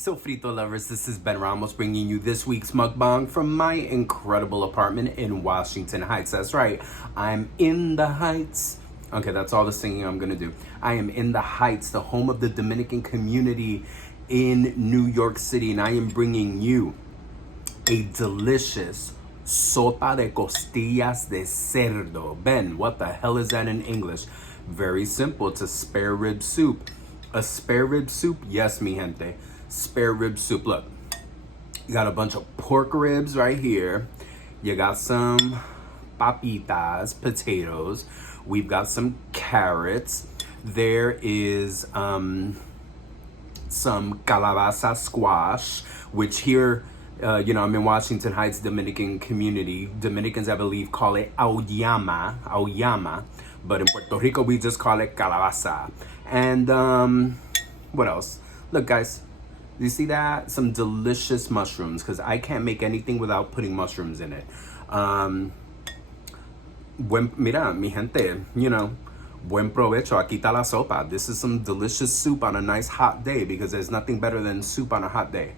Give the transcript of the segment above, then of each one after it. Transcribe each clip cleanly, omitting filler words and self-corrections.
Sofrito Lovers, this is Ben Ramos bringing you this week's mukbang from my incredible apartment in Washington Heights. That's right, I'm in the Heights. Okay, that's all the singing I'm gonna do. I am in the Heights, the home of the Dominican community in New York City, and I am bringing you a delicious sopa de costillas de cerdo. Ben, what the hell is that in English? Very simple, it's a spare rib soup. A spare rib soup? Yes, mi gente. Spare rib soup. Look, you got a bunch of pork ribs right here. You got some papitas, potatoes. We've got some carrots. There is some calabaza squash, which here, I'm in Washington Heights, Dominican community. Dominicans, I believe, call it auyama, but in Puerto Rico, we just call it calabaza. And what else? Look, guys, you see that? Some delicious mushrooms, because I can't make anything without putting mushrooms in it. Mira, mi gente, Buen Provecho, aquí está la sopa. This is some delicious soup on a nice hot day, because there's nothing better than soup on a hot day.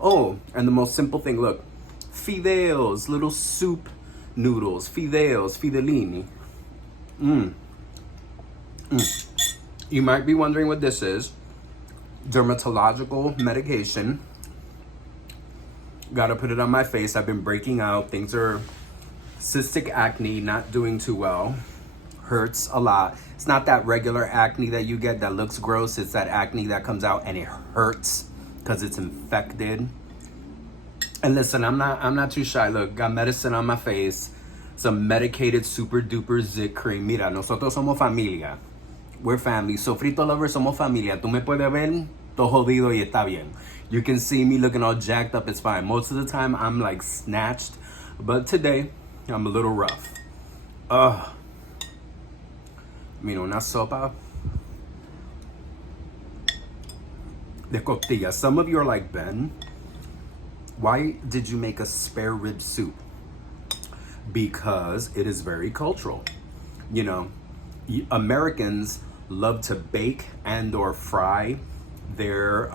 Oh, and the most simple thing, look, fideos, little soup noodles, fideos, fidellini. You might be wondering what this is. Dermatological medication. Gotta put it on my face. I've been breaking out. Things are cystic acne, not doing too well. Hurts a lot. It's not that regular acne that you get that looks gross. It's that acne that comes out and it hurts because it's infected. And listen, I'm not too shy. Look, got medicine on my face. Some medicated super duper zit cream. Mira, nosotros somos familia. We're family. Sofrito Lovers, somos familia. Tú me puedes ver todo jodido y está bien. You can see me looking all jacked up, it's fine. Most of the time, I'm like snatched. But today, I'm a little rough. Mira, una sopa de costilla. Some of you are like, Ben, why did you make a spare rib soup? Because it is very cultural. Americans love to bake and or fry their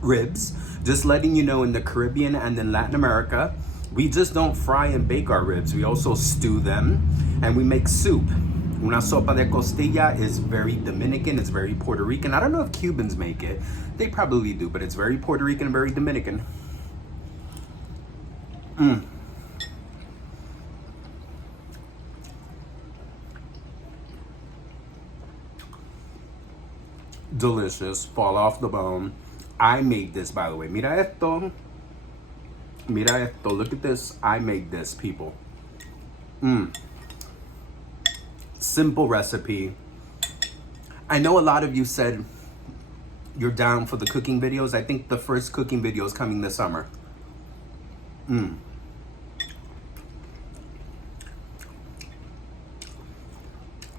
ribs. Just letting you know, in the Caribbean and in Latin America, we just don't fry and bake our ribs. We also stew them and we make soup. Una sopa de costilla is very Dominican, it's very Puerto Rican. I don't know if Cubans make it. They probably do, but it's very Puerto Rican and very Dominican. Delicious, fall off the bone. I made this, by the way. Mira esto. Look at this. I made this, people. Simple recipe. I know a lot of you said you're down for the cooking videos. I think the first cooking video is coming this summer.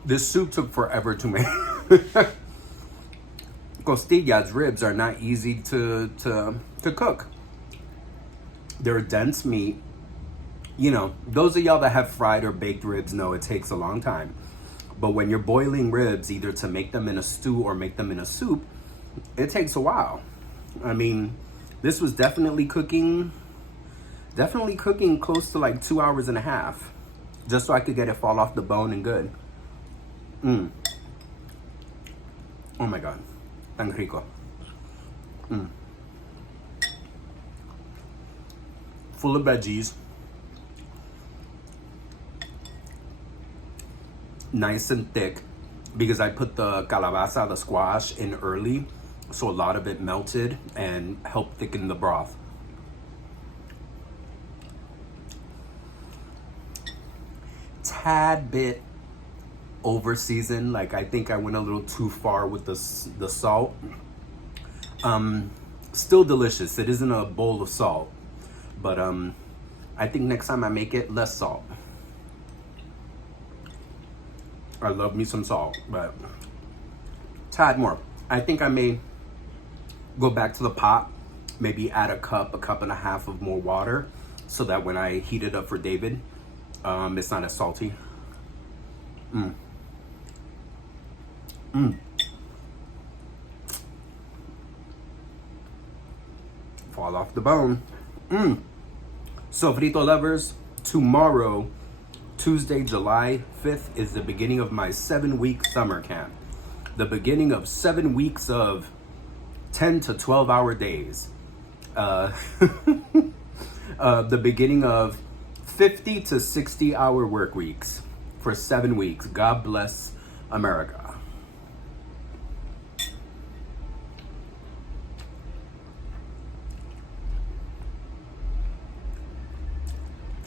This soup took forever to make. Costillas, ribs, are not easy to cook. They're dense meat. Those of y'all that have fried or baked ribs know it takes a long time. But when you're boiling ribs, either to make them in a stew or make them in a soup, it takes a while. I mean, this was definitely cooking close to like 2 hours and a half, just so I could get it fall off the bone and good. Oh my God. Tan rico. Full of veggies. Nice and thick, because I put the calabaza, the squash, in early, so a lot of it melted and helped thicken the broth. Tad bit over seasoned. Like, I think I went a little too far with the salt. Still delicious. It isn't a bowl of salt, but I think next time I make it, less salt. I love me some salt, but tad more. I think I may go back to the pot, maybe add a cup and a half of more water, so that when I heat it up for David, it's not as salty. Fall off the bone. Sofrito Lovers, tomorrow, Tuesday, July 5th, is the beginning of my 7-week summer camp. The beginning of 7 weeks of 10 to 12 hour days. The beginning of 50 to 60 hour work weeks for 7 weeks. God bless America.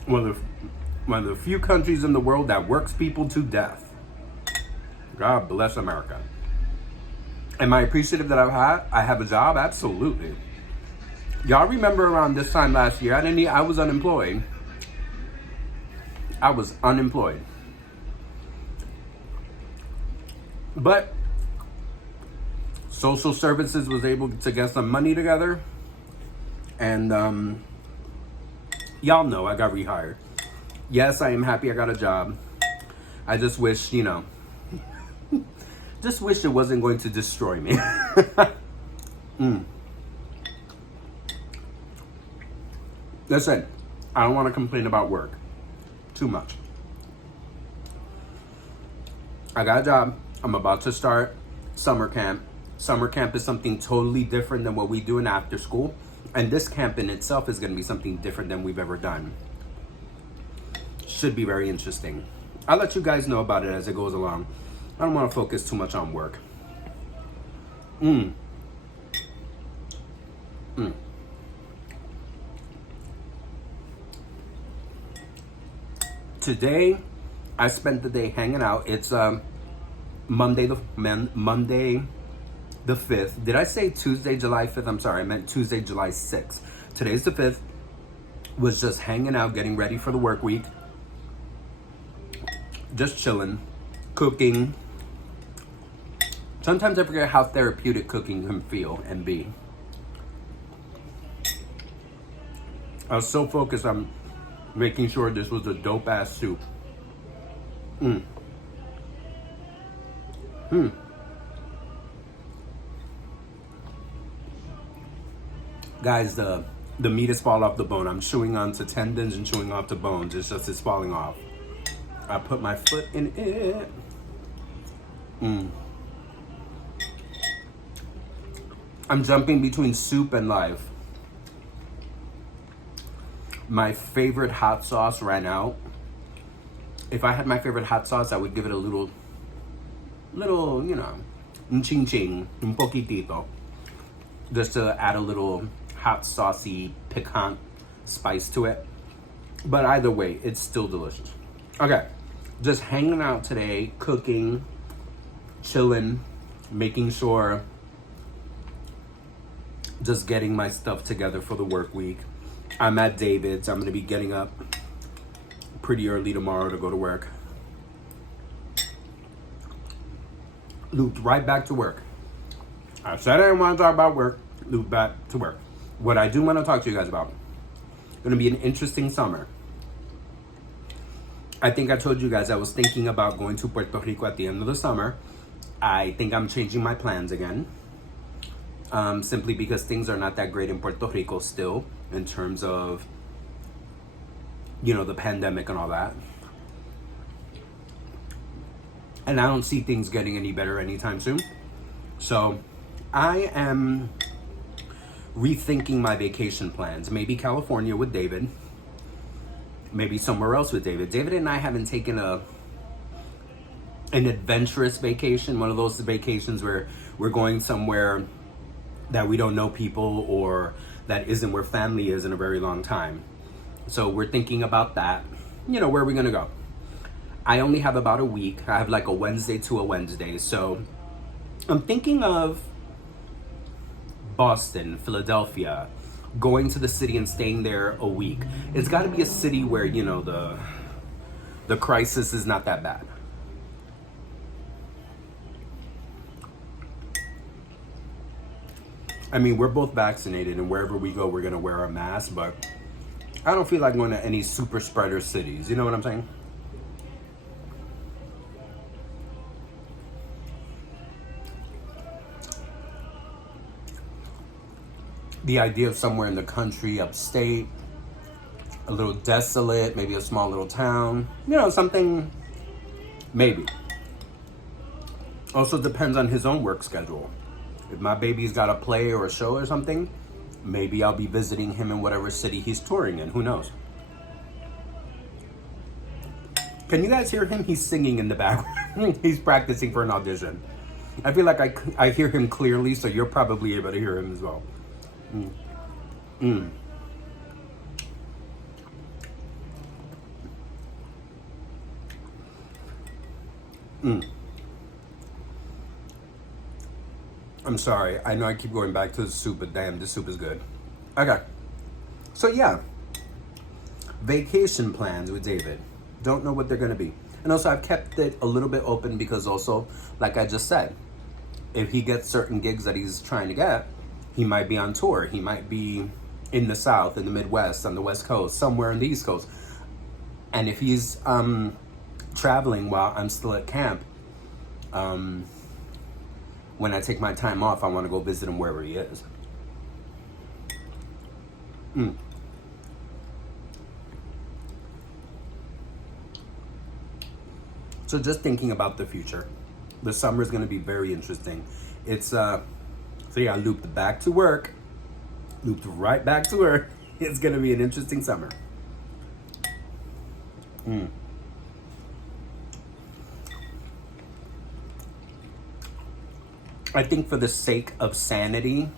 One of the few countries in the world that works people to death. God bless America. Am I appreciative that I have a job? Absolutely. Y'all remember around this time last year, I was unemployed. I was unemployed. But social services was able to get some money together. And y'all know I got rehired. Yes, I am happy I got a job. I just wish, just wish it wasn't going to destroy me. Listen, I don't want to complain about work too much. I got a job. I'm about to start summer camp. Summer camp is something totally different than what we do in after school. And this camp in itself is going to be something different than we've ever done. Should be very interesting. I'll let you guys know about it as it goes along. I don't want to focus too much on work. Today, I spent the day hanging out. It's Monday the 5th. Did I say Tuesday, July 5th? I'm sorry, I meant Tuesday, July 6th. Today's the 5th. Was just hanging out, getting ready for the work week. Just chilling, cooking. Sometimes I forget how therapeutic cooking can feel and be. I was so focused on making sure this was a dope-ass soup. Guys, the meat is falling off the bone. I'm chewing onto tendons and chewing off the bones. It's falling off. I put my foot in it. I'm jumping between soup and life. My favorite hot sauce right now. If I had my favorite hot sauce, I would give it a little, un ching ching, un poquitito. Just to add a little hot saucy, piquant spice to it. But either way, it's still delicious. Okay, just hanging out today, cooking, chilling, making sure, just getting my stuff together for the work week. I'm at David's. I'm going to be getting up pretty early tomorrow to go to work. Looped right back to work. I said I didn't want to talk about work. Looped back to work. What I do want to talk to you guys about. Going to be an interesting summer. I think I told you guys I was thinking about going to Puerto Rico at the end of the summer. I think I'm changing my plans again. Simply because things are not that great in Puerto Rico still in terms of, the pandemic and all that. And I don't see things getting any better anytime soon. So I am rethinking my vacation plans. Maybe California with David. Maybe somewhere else with David. David and I haven't taken an adventurous vacation. One of those vacations where we're going somewhere that we don't know people or that isn't where family is in a very long time. So we're thinking about that. Where are we gonna go? I only have about a week. I have like a Wednesday to a Wednesday. So I'm thinking of Boston, Philadelphia, going to the city and staying there a week. It's gotta be a city where, the crisis is not that bad. I mean, we're both vaccinated, and wherever we go, we're going to wear a mask, but I don't feel like going to any super spreader cities. You know what I'm saying? the idea of somewhere in the country, upstate, a little desolate, maybe a small little town, you know, something, maybe. Also depends on his own work schedule. If my baby's got a play or a show or something, maybe I'll be visiting him in whatever city he's touring in. Who knows? Can you guys hear him? He's singing in the background. He's practicing for an audition. I feel like I hear him clearly, so you're probably able to hear him as well. Mm. Mm. Mm. I'm sorry. I know I keep going back to the soup, but damn, this soup is good. Okay. So yeah, vacation plans with David. Don't know what they're going to be. And also, I've kept it a little bit open because also, like I just said, if he gets certain gigs that he's trying to get, he might be on tour. He might be in the South, in the Midwest, on the West Coast, somewhere on the East Coast. And if he's traveling while I'm still at camp, when I take my time off, I want to go visit him wherever he is. Mm. So just thinking about the future, the summer is going to be very interesting. It's so yeah, I looped back to work, looped right back to work. It's going to be an interesting summer. Mm. I think for the sake of sanity,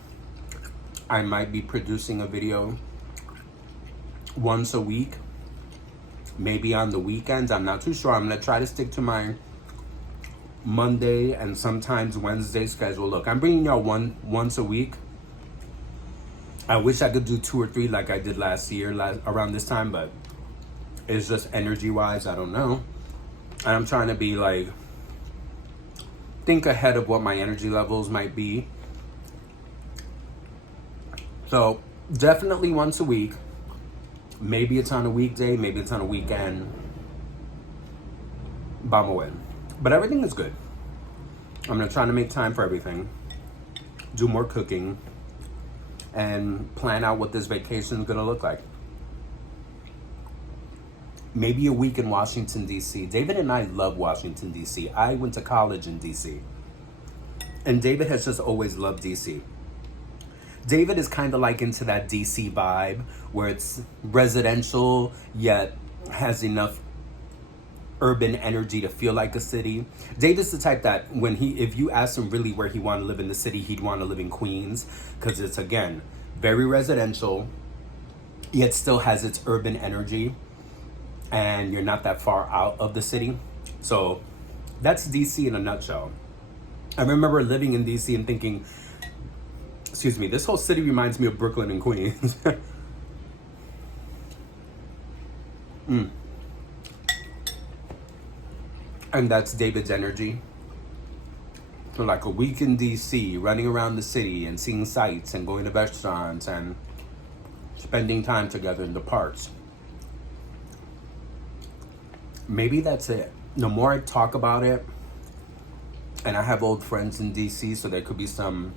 I might be producing a video once a week. Maybe on the weekends, I'm not too sure. I'm gonna try to stick to my Monday and sometimes Wednesday schedule. Look, I'm bringing y'all once a week. I wish I could do 2 or 3 like I did last year, around this time, but it's just energy-wise, I don't know. And I'm trying to be like, think ahead of what my energy levels might be. So definitely once a week. Maybe it's on a weekday, maybe it's on a weekend. Vamos in. But everything is good. I'm gonna try to make time for everything. Do more cooking. And plan out what this vacation is gonna look like. Maybe a week in Washington, D.C. David and I love Washington, D.C. I went to college in D.C. And David has just always loved D.C. David is kind of like into that DC vibe where it's residential yet has enough urban energy to feel like a city. David's the type that if you ask him really where he want to live in the city, he'd want to live in Queens because it's, again, very residential yet still has its urban energy and you're not that far out of the city. So that's DC in a nutshell. I remember living in DC and thinking, excuse me, this whole city reminds me of Brooklyn and Queens. Mm. And that's David's energy. So like a week in DC, running around the city and seeing sights and going to restaurants and spending time together in the parks. Maybe that's it. The more I talk about it, and I have old friends in DC, so there could be some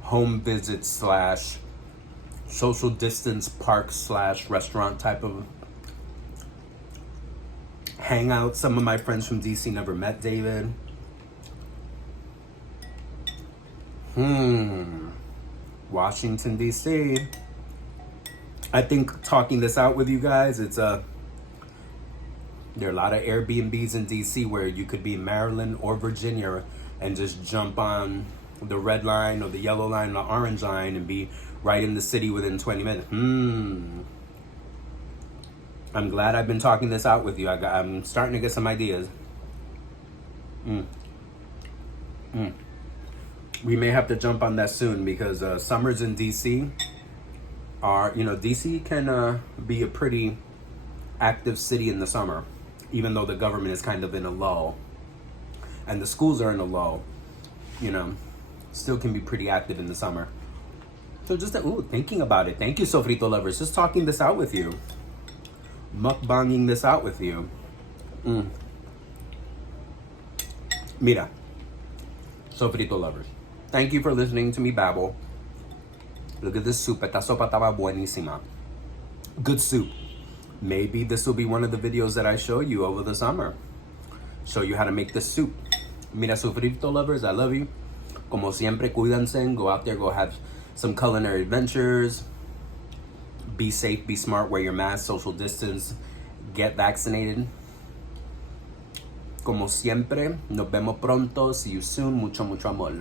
home visit / social distance park / restaurant type of hangout. Some of my friends from DC never met David. Washington, DC. I think talking this out with you guys, there are a lot of Airbnbs in DC where you could be in Maryland or Virginia and just jump on the red line or the yellow line or the orange line and be right in the city within 20 minutes. I'm glad I've been talking this out with you. I'm starting to get some ideas. We may have to jump on that soon because summers in DC DC can be a pretty active city in the summer, even though the government is kind of in a lull and the schools are in a lull, still can be pretty active in the summer. So just thinking about it. Thank you, Sofrito Lovers. Just talking this out with you. Mukbanging this out with you. Mira. Sofrito Lovers. Thank you for listening to me babble. Look at this soup. Esta sopa estaba buenísima. Good soup. Maybe this will be one of the videos that I show you over the summer. Show you how to make this soup. Mira, Sofrito Lovers, I love you. Como siempre, cuídense. Go out there, go have some culinary adventures. Be safe, be smart, wear your mask, social distance, get vaccinated. Como siempre, nos vemos pronto. See you soon. Mucho, mucho amor.